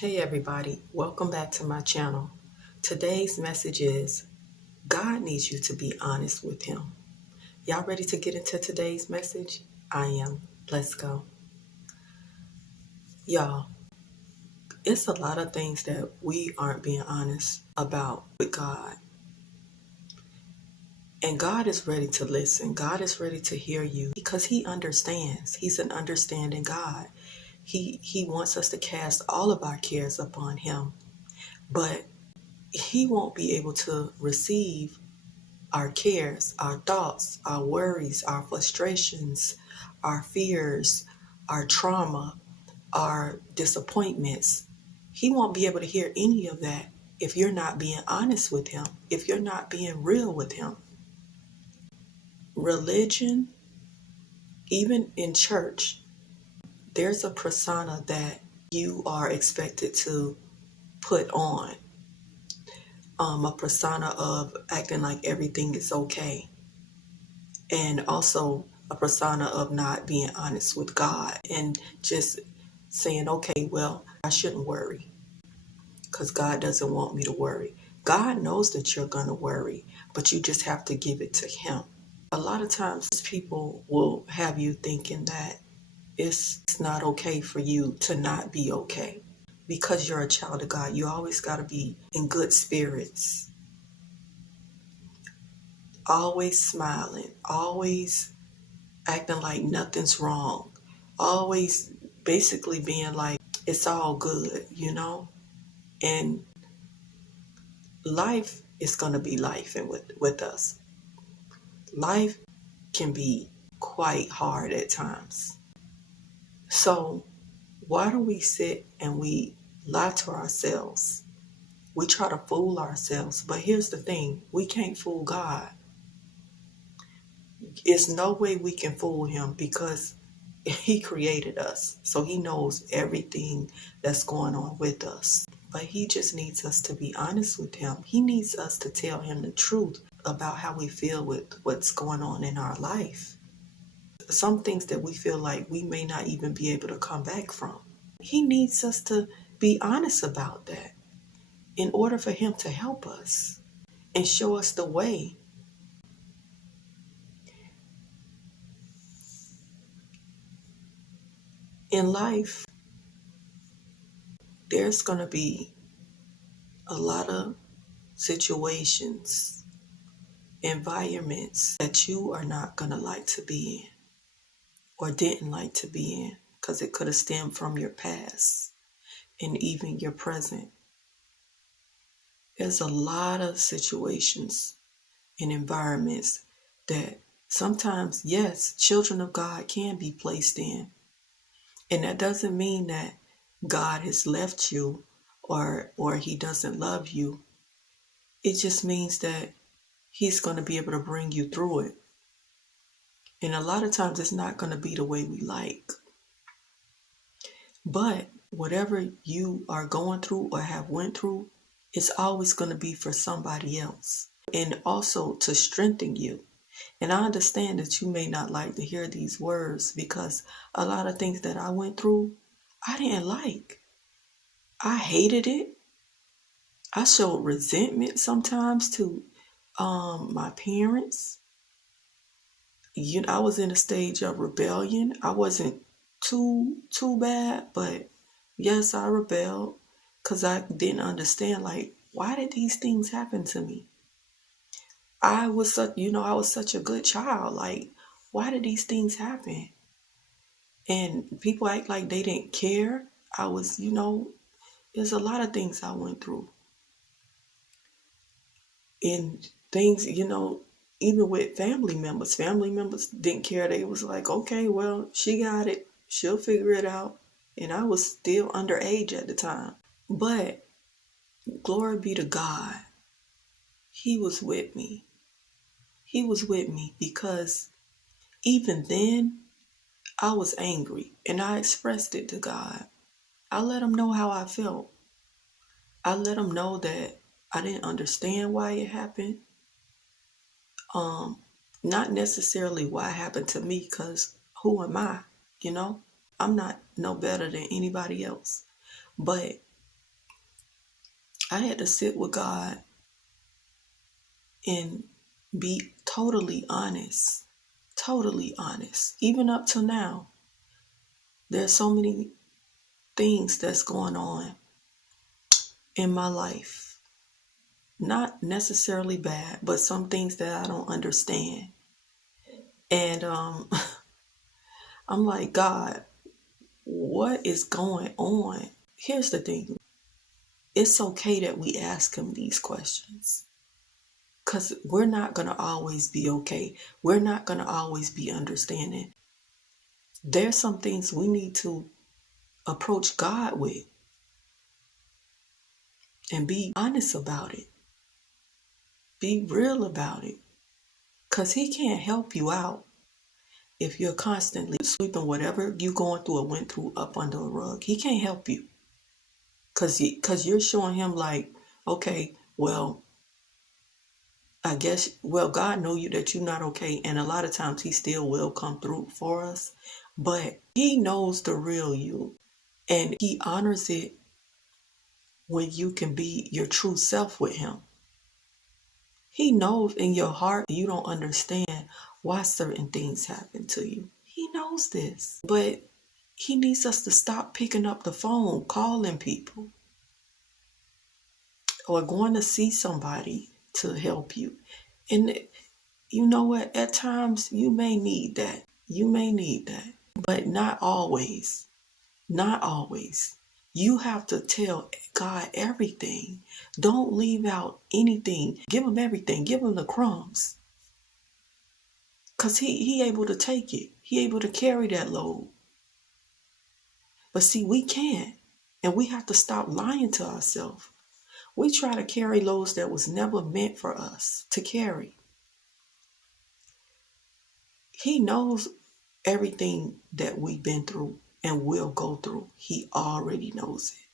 Hey everybody, welcome back to my channel. Today's message is God needs you to be honest with Him. Y'all ready to get into today's message? I am. Let's go. Y'all, it's a lot of things that we aren't being honest about with God. And God is ready to listen. God is ready to hear you because He understands. He's an understanding God. He wants us to cast all of our cares upon Him. But He won't be able to receive our cares, our thoughts, our worries, our frustrations, our fears, our trauma, our disappointments. He won't be able to hear any of that if you're not being honest with Him, if you're not being real with Him. Religion, even in church, there's a persona that you are expected to put on. A persona of acting like everything is okay. And also a persona of not being honest with God and just saying, okay, well, I shouldn't worry because God doesn't want me to worry. God knows that you're going to worry, but you just have to give it to Him. A lot of times people will have you thinking that it's not okay for you to not be okay. Because you're a child of God, you always got to be in good spirits, always smiling, always acting like nothing's wrong, always basically being like it's all good. And life is going to be life and with us. Life can be quite hard at times. So why do we sit and we lie to ourselves? We try to fool ourselves, but here's the thing, we can't fool God. There's no way we can fool Him because He created us, so He knows everything that's going on with us. But He just needs us to be honest with Him. He needs us to tell Him the truth about how we feel with what's going on in our life. Some things that we feel like we may not even be able to come back from. He needs us to be honest about that in order for Him to help us and show us the way. In life, there's going to be a lot of situations, environments that you are not going to like to be in or didn't like to be in because it could have stemmed from your past and even your present. There's a lot of situations and environments that sometimes, yes, children of God can be placed in. And that doesn't mean that God has left you or He doesn't love you. It just means that He's going to be able to bring you through it. And a lot of times it's not going to be the way we like. But whatever you are going through or have went through, it's always going to be for somebody else. And also to strengthen you. And I understand that you may not like to hear these words because a lot of things that I went through, I didn't like. I hated it. I showed resentment sometimes to my parents. I was in a stage of rebellion. I wasn't too bad, but yes, I rebelled because I didn't understand, like, why did these things happen to me? I was such a good child. Like, why did these things happen? And people act like they didn't care. There's a lot of things I went through. And things, even with family members didn't care. They was like, okay, well, she got it. She'll figure it out. And I was still underage at the time. But glory be to God. He was with me. He was with me because even then I was angry and I expressed it to God. I let Him know how I felt. I let Him know that I didn't understand why it happened. Not necessarily why it happened to me, because who am I? I'm not no better than anybody else. But I had to sit with God and be totally honest. Totally honest. Even up till now, there's so many things that's going on in my life. Not necessarily bad, but some things that I don't understand. And I'm like, God, what is going on? Here's the thing. It's okay that we ask him these questions. Because we're not going to always be okay. We're not going to always be understanding. There's some things we need to approach God with and be honest about it. Be real about it. Because he can't help you out if you're constantly sweeping whatever you going through or went through up under a rug. He can't help you. Because you're showing him like, okay, well, I guess, well, God know you that you're not okay. And a lot of times he still will come through for us. But he knows the real you. And he honors it when you can be your true self with him. He knows in your heart you don't understand why certain things happen to you. He knows this. But he needs us to stop picking up the phone, calling people, or going to see somebody to help you. And you know what? At times you may need that. You may need that. But not always. Not always. You have to tell God everything. Don't leave out anything. Give him everything. Give him the crumbs. Because he able to take it. He able to carry that load. But see, we can't. And we have to stop lying to ourselves. We try to carry loads that was never meant for us to carry. He knows everything that we've been through and will go through. He already knows it.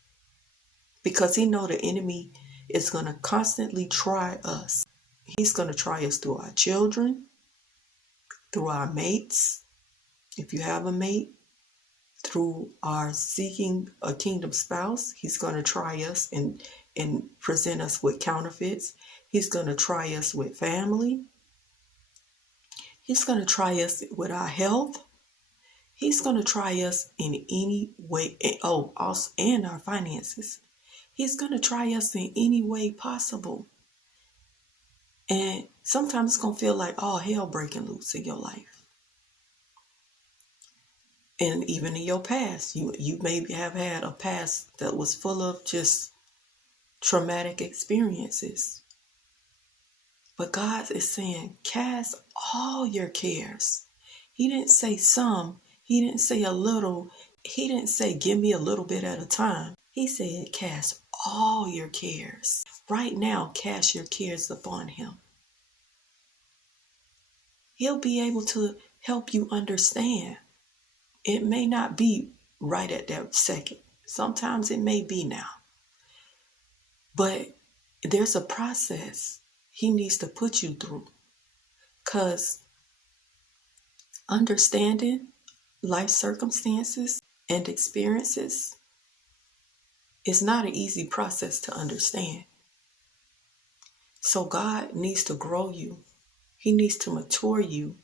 Because he know the enemy is going to constantly try us. He's going to try us through our children, through our mates, if you have a mate, through our seeking a kingdom spouse. He's going to try us and present us with counterfeits. He's going to try us with family. He's going to try us with our health. He's going to try us in any way. Also, and our finances. He's going to try us in any way possible. And sometimes it's going to feel like all hell breaking loose in your life. And even in your past, you maybe have had a past that was full of just traumatic experiences. But God is saying, cast all your cares. He didn't say some. He didn't say a little. He didn't say, give me a little bit at a time. He said, cast all your cares. Right now, cast your cares upon him. He'll be able to help you understand. It may not be right at that second. Sometimes it may be now. But there's a process he needs to put you through. Because understanding life circumstances and experiences is not an easy process to understand. So God needs to grow you. He needs to mature you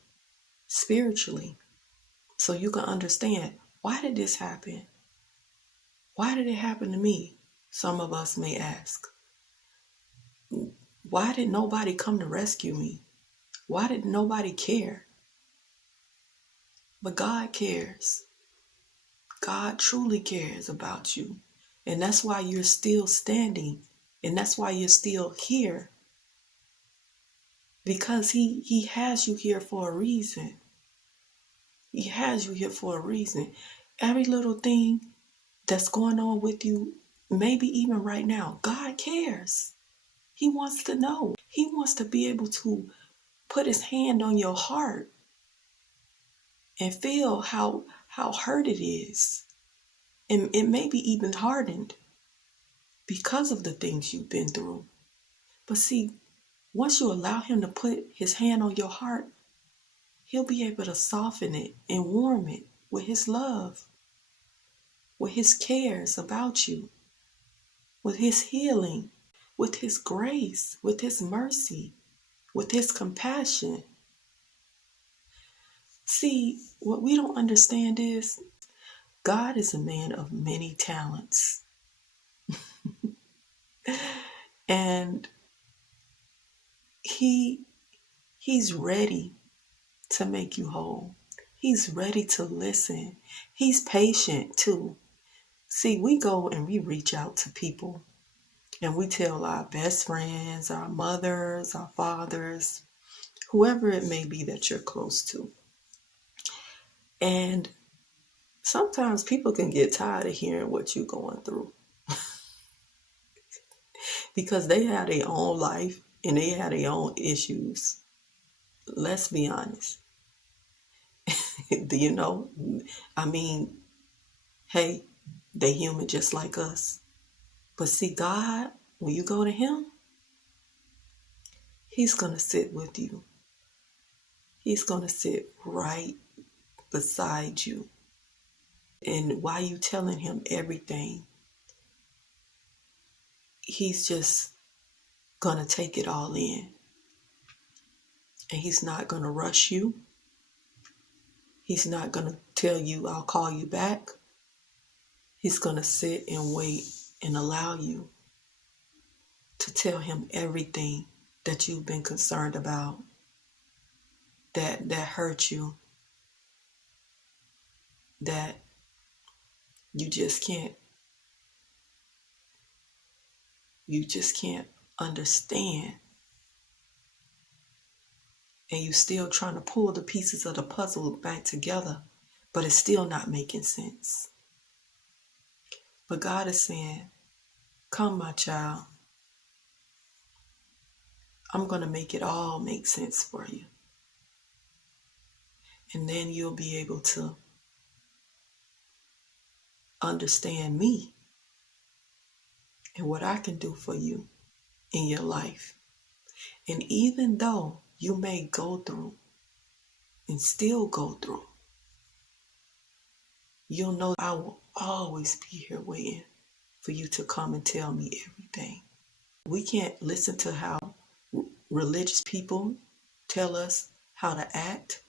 spiritually so you can understand, why did this happen? Why did it happen to me? Some of us may ask. Why did nobody come to rescue me? Why did nobody care? But God cares. God truly cares about you. And that's why you're still standing. And that's why you're still here. Because he has you here for a reason. He has you here for a reason. Every little thing that's going on with you, maybe even right now, God cares. He wants to know. He wants to be able to put his hand on your heart and feel how hurt it is. And it may be even hardened because of the things you've been through. But see, once you allow him to put his hand on your heart, he'll be able to soften it and warm it with his love, with his cares about you, with his healing. with his grace, with his mercy, with his compassion. See, what we don't understand is God is a man of many talents. And he he's ready to make you whole. He's ready to listen. He's patient too. See, we go and we reach out to people and we tell our best friends, our mothers, our fathers, whoever it may be that you're close to. And sometimes people can get tired of hearing what you're going through because they have their own life and they have their own issues. Let's be honest. You know, I mean, hey, they human just like us. But see, God, when you go to him, he's going to sit with you. He's going to sit right beside you. And while you telling him everything, he's just going to take it all in. And he's not going to rush you. He's not going to tell you, I'll call you back. He's going to sit and wait and allow you to tell him everything that you've been concerned about, that hurt you, that you just can't understand. And you still trying to pull the pieces of the puzzle back together, but it's still not making sense. But God is saying, come, my child. I'm going to make it all make sense for you. And then you'll be able to understand me and what I can do for you in your life. And even though you may go through and still go through, you'll know I will always be here waiting for you to come and tell me everything. We can't listen to how religious people tell us how to act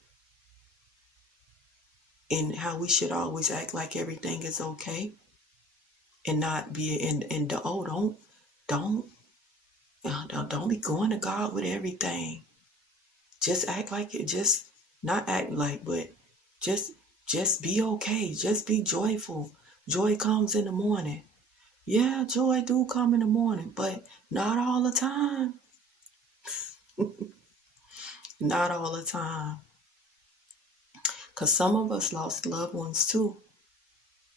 and how we should always act like everything is okay and not be don't be going to God with everything. Just act like it, just not act like, but just be okay. Just be joyful. Joy comes in the morning. Yeah, joy do come in the morning, but not all the time. Not all the time. Because some of us lost loved ones too.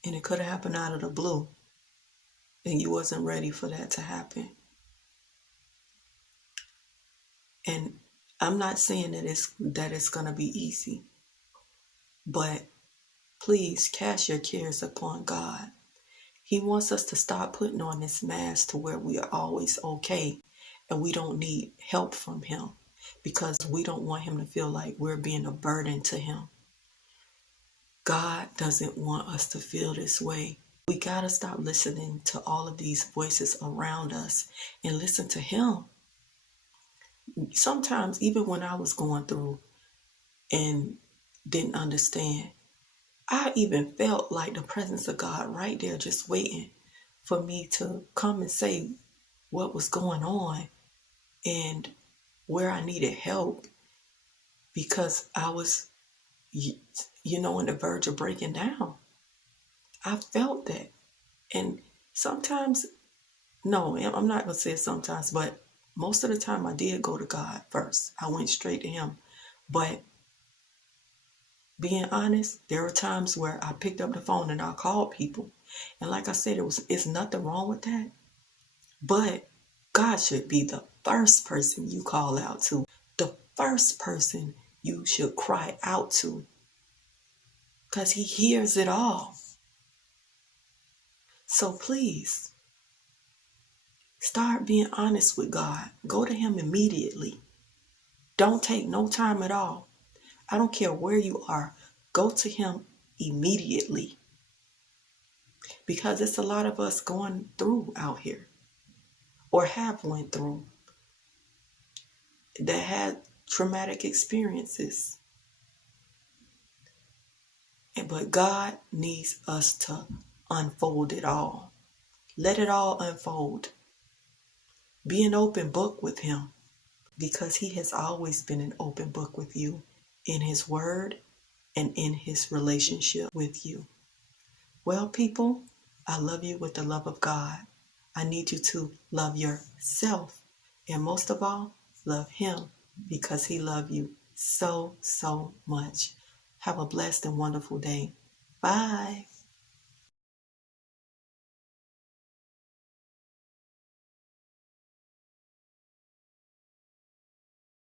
And it could have happened out of the blue. And you wasn't ready for that to happen. And I'm not saying that it's going to be easy. But please cast your cares upon God. He wants us to stop putting on this mask to where we are always okay and we don't need help from him because we don't want him to feel like we're being a burden to him. God doesn't want us to feel this way. We got to stop listening to all of these voices around us and listen to him. Sometimes, even when I was going through and didn't understand, I even felt like the presence of God right there just waiting for me to come and say what was going on and where I needed help because I was, on the verge of breaking down. I felt that. And sometimes, no, I'm not going to say sometimes, but most of the time I did go to God first. I went straight to him. But being honest, there were times where I picked up the phone and I called people. And like I said, it's nothing wrong with that. But God should be the first person you call out to, the first person you should cry out to, because he hears it all. So please, start being honest with God. Go to him immediately. Don't take no time at all. I don't care where you are. Go to him immediately. Because it's a lot of us going through out here. or have went through, that had traumatic experiences. But God needs us to unfold it all. Let it all unfold. Be an open book with him, because he has always been an open book with you in his word and in his relationship with you. Well, people, I love you with the love of God. I need you to love yourself. And most of all, love him, because he loves you so, so much. Have a blessed and wonderful day. Bye.